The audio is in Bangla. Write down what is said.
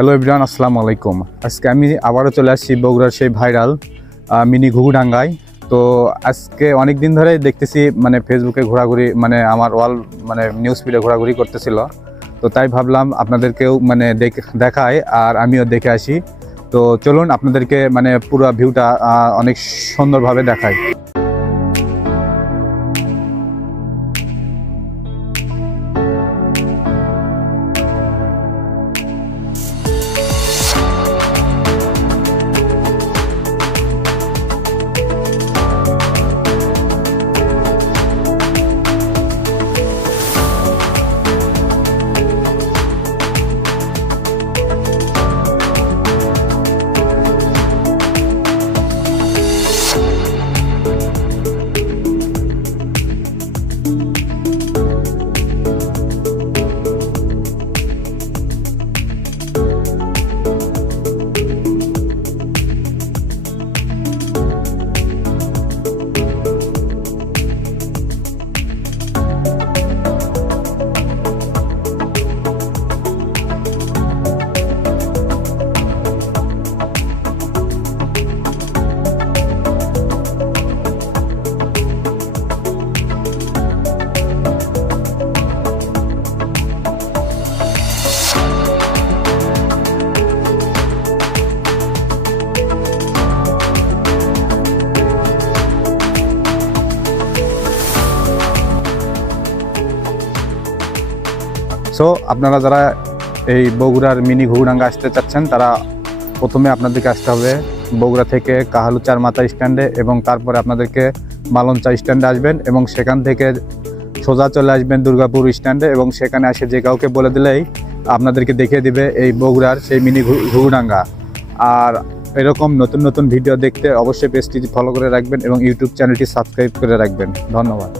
হ্যালো এভরিওয়ান, আসসালামু আলাইকুম। আজকে আমি আবারও চলে আসছি বগুড়ার সেই ভাইরাল মিনি ঘুঘুডাঙ্গায়। তো আজকে অনেক দিন ধরে দেখতেছি ফেসবুকে ঘোরাঘুরি আমার নিউজ ফিডে ঘোরাঘুরি করতেছিল। তো তাই ভাবলাম আপনাদেরকেও দেখায় আর আমিও দেখে আসি। তো চলুন আপনাদেরকে পুরো ভিউটা অনেক সুন্দরভাবে দেখাই। সো আপনারা যারা এই বগুড়ার মিনি ঘুঘুডাঙ্গা আসতে চাচ্ছেন তারা প্রথমে আপনাদেরকে আসতে হবে বগুড়া থেকে কাহালুচার মাথা স্ট্যান্ডে, এবং তারপরে আপনাদেরকে মালঞ্চা স্ট্যান্ডে আসবেন এবং সেখান থেকে সোজা চলে আসবেন দুর্গাপুর স্ট্যান্ডে, এবং সেখানে এসে যে কাউকে বলে দিলেই আপনাদেরকে দেখিয়ে দিবে এই বগুড়ার সেই মিনি ঘুঘুডাঙ্গা। আর এরকম নতুন নতুন ভিডিও দেখতে অবশ্যই পেজটি ফলো করে রাখবেন এবং ইউটিউব চ্যানেলটি সাবস্ক্রাইব করে রাখবেন। ধন্যবাদ।